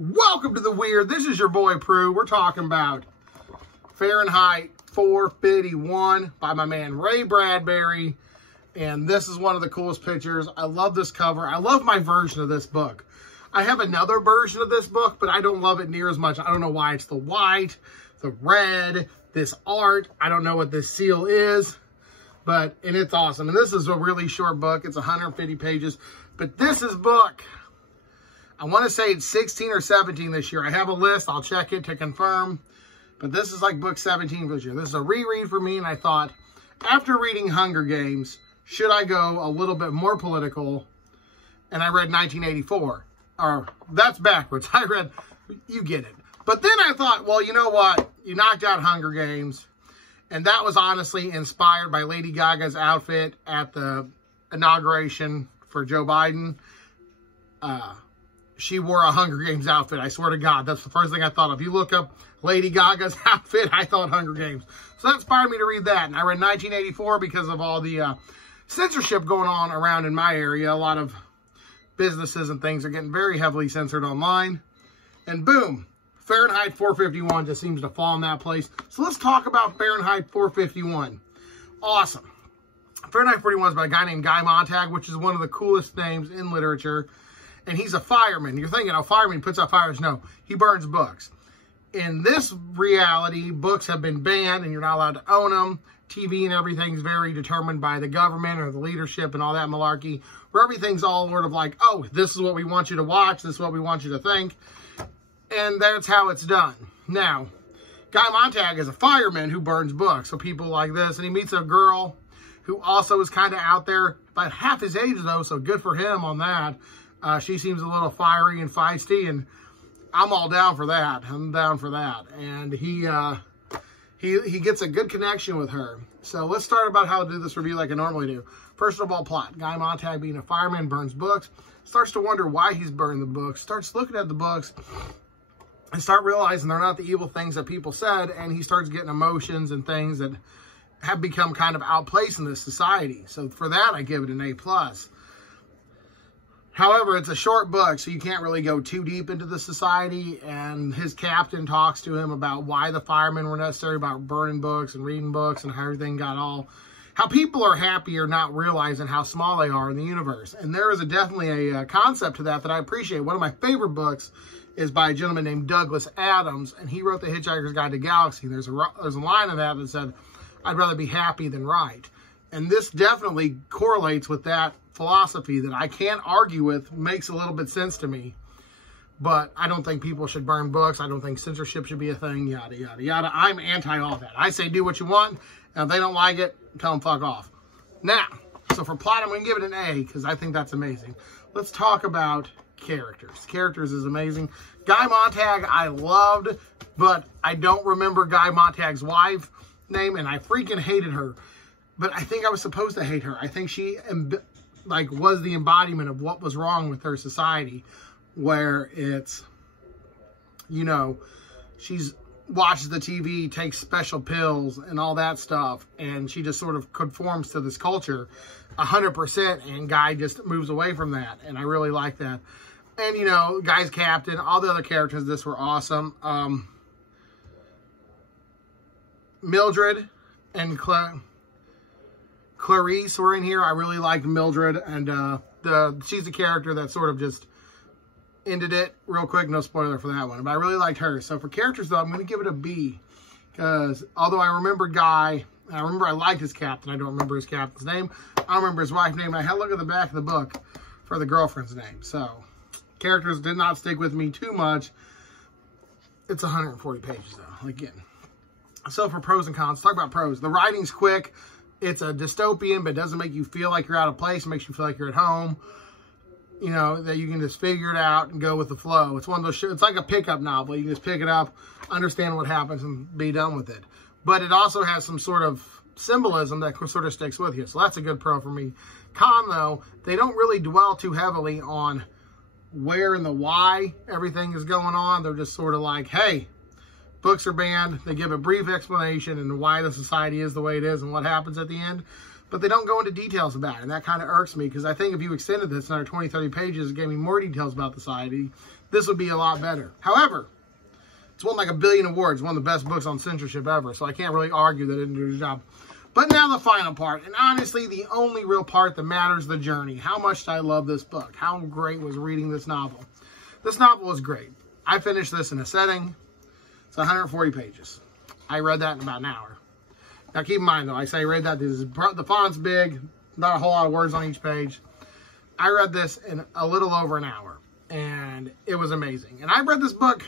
Welcome to the Weird. This is your boy Prue. We're talking about Fahrenheit 451 by my man Ray Bradbury. And this is one of the coolest pictures. I love this cover. I love my version of this book. I have another version of this book, but I don't love it near as much. I don't know why. It's the white, the red, this art. I don't know what this seal is, and it's awesome. And this is a really short book. It's 150 pages, but this is book, I want to say it's 16 or 17 this year. I have a list. I'll check it to confirm. But this is like book 17 this year. This is a reread for me, and I thought, after reading Hunger Games, should I go a little bit more political? And I read 1984. Or, that's backwards. I read, you get it. But then I thought, well, you know what? You knocked out Hunger Games. And that was honestly inspired by Lady Gaga's outfit at the inauguration for Joe Biden. She wore a Hunger Games outfit. I swear to God, that's the first thing I thought of. You look up Lady Gaga's outfit, I thought Hunger Games. So that inspired me to read that. And I read 1984 because of all the censorship going on around in my area. A lot of businesses and things are getting very heavily censored online. And boom, Fahrenheit 451 just seems to fall in that place. So let's talk about Fahrenheit 451. Awesome. Fahrenheit 451 is by a guy named Guy Montag, which is one of the coolest names in literature. And he's a fireman. You're thinking, oh, fireman puts out fires. No, he burns books. In this reality, books have been banned and you're not allowed to own them. TV and everything's very determined by the government or the leadership and all that malarkey, where everything's all sort of like, oh, this is what we want you to watch. This is what we want you to think. And that's how it's done. Now, Guy Montag is a fireman who burns books. So people like this. And he meets a girl who also is kind of out there, about half his age though. So good for him on that. She seems a little fiery and feisty, and I'm all down for that. I'm down for that. And he gets a good connection with her. So let's start about how to do this review like I normally do. First of all, plot. Guy Montag, being a fireman, burns books. Starts to wonder why he's burning the books. Starts looking at the books and start realizing they're not the evil things that people said. And he starts getting emotions and things that have become kind of outplaced in this society. So for that, I give it an A+. However, it's a short book, so you can't really go too deep into the society, and his captain talks to him about why the firemen were necessary, about burning books and reading books and how everything got how people are happy or not realizing how small they are in the universe. And there is definitely a concept to that I appreciate. One of my favorite books is by a gentleman named Douglas Adams, and he wrote The Hitchhiker's Guide to the Galaxy. There's a line in that that said, I'd rather be happy than right. And this definitely correlates with that philosophy that I can't argue with, makes a little bit sense to me. But I don't think people should burn books. I don't think censorship should be a thing, yada, yada, yada. I'm anti all that. I say do what you want, and if they don't like it, tell them fuck off. Now, so for plot, I'm going to give it an A, because I think that's amazing. Let's talk about characters. Characters is amazing. Guy Montag, I loved, but I don't remember Guy Montag's wife's name, and I freaking hated her. But I think I was supposed to hate her. I think she was the embodiment of what was wrong with her society, where it's, you know, she's watches the TV, takes special pills and all that stuff, and she just sort of conforms to this culture 100%, and Guy just moves away from that, and I really like that. And, you know, Guy's captain, all the other characters in this were awesome. Mildred and Clarice were in here. I really liked Mildred, and she's the character that sort of just ended it real quick. No spoiler for that one, but I really liked her. So for characters, though, I'm going to give it a B, because although I remember Guy, I liked his captain. I don't remember his captain's name. I don't remember his wife's name. I had to look at the back of the book for the girlfriend's name. So characters did not stick with me too much. It's 140 pages, though, again. So for pros and cons, talk about pros. The writing's quick. It's a dystopian, but it doesn't make you feel like you're out of place. It makes you feel like you're at home. You know, that you can just figure it out and go with the flow. It's one of those it's like a pickup novel. You can just pick it up, understand what happens, and be done with it. But it also has some sort of symbolism that sort of sticks with you. So that's a good pro for me. Con, though, they don't really dwell too heavily on where and the why everything is going on. They're just sort of like, hey, books are banned. They give a brief explanation and why the society is the way it is and what happens at the end. But they don't go into details about it. And that kind of irks me, because I think if you extended this another 20, 30 pages, it gave me more details about the society, this would be a lot better. However, it's won like 1 billion awards, one of the best books on censorship ever, so I can't really argue that it didn't do the job. But now the final part, and honestly, the only real part that matters, the journey. How much did I love this book? How great was reading this novel? This novel was great. I finished this in a setting. It's 140 pages. I read that in about an hour. Now, keep in mind, though, I say I read that. The font's big, not a whole lot of words on each page. I read this in a little over an hour, and it was amazing. And I've read this book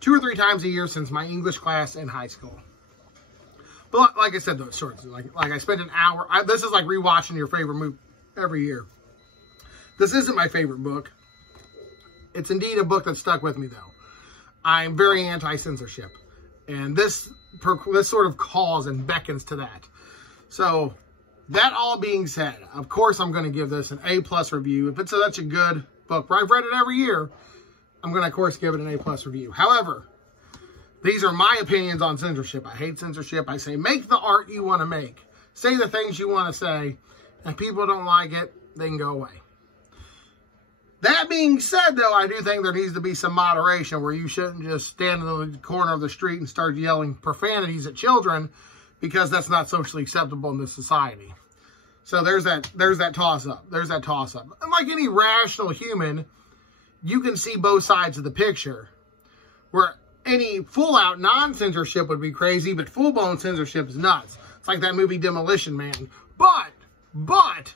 2 or 3 times a year since my English class in high school. But like I said, though, short. Like I spent an hour. This is like rewatching your favorite movie every year. This isn't my favorite book. It's indeed a book that stuck with me, though. I'm very anti-censorship. And this sort of calls and beckons to that. So, that all being said, of course I'm going to give this an A+ review. If it's such a good book, I've read it every year, I'm going to, of course, give it an A+ review. However, these are my opinions on censorship. I hate censorship. I say, make the art you want to make. Say the things you want to say. And if people don't like it, they can go away. That being said, though, I do think there needs to be some moderation where you shouldn't just stand in the corner of the street and start yelling profanities at children, because that's not socially acceptable in this society. So there's that toss-up. There's that toss-up. And like any rational human, you can see both sides of the picture. Where any full-out non-censorship would be crazy, but full-blown censorship is nuts. It's like that movie Demolition Man. But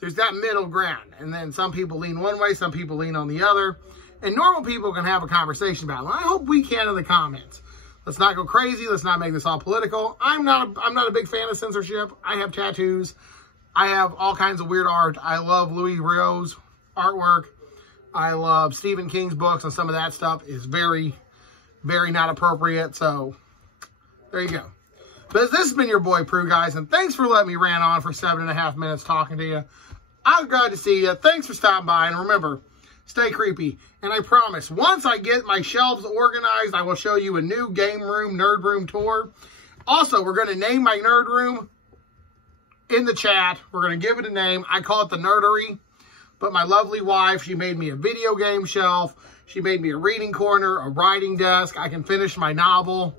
there's that middle ground. And then some people lean one way, some people lean on the other. And normal people can have a conversation about it. And I hope we can in the comments. Let's not go crazy. Let's not make this all political. I'm not a big fan of censorship. I have tattoos. I have all kinds of weird art. I love Louis Rieu's artwork. I love Stephen King's books, and some of that stuff is very, very not appropriate. So, there you go. But this has been your boy Prue, guys, and thanks for letting me rant on for 7.5 minutes talking to you. I'm glad to see you. Thanks for stopping by, and remember, stay creepy. And I promise, once I get my shelves organized, I will show you a new game room, nerd room tour. Also, we're going to name my nerd room in the chat. We're going to give it a name. I call it the Nerdery. But my lovely wife, she made me a video game shelf. She made me a reading corner, a writing desk. I can finish my novel.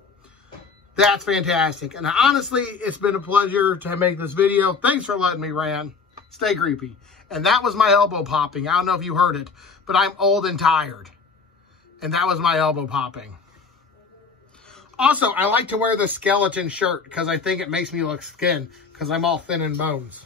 That's fantastic. And honestly, it's been a pleasure to make this video. Thanks for letting me rant. Stay creepy. And that was my elbow popping. I don't know if you heard it, but I'm old and tired. And that was my elbow popping. Also, I like to wear the skeleton shirt because I think it makes me look skin because I'm all thin and bones.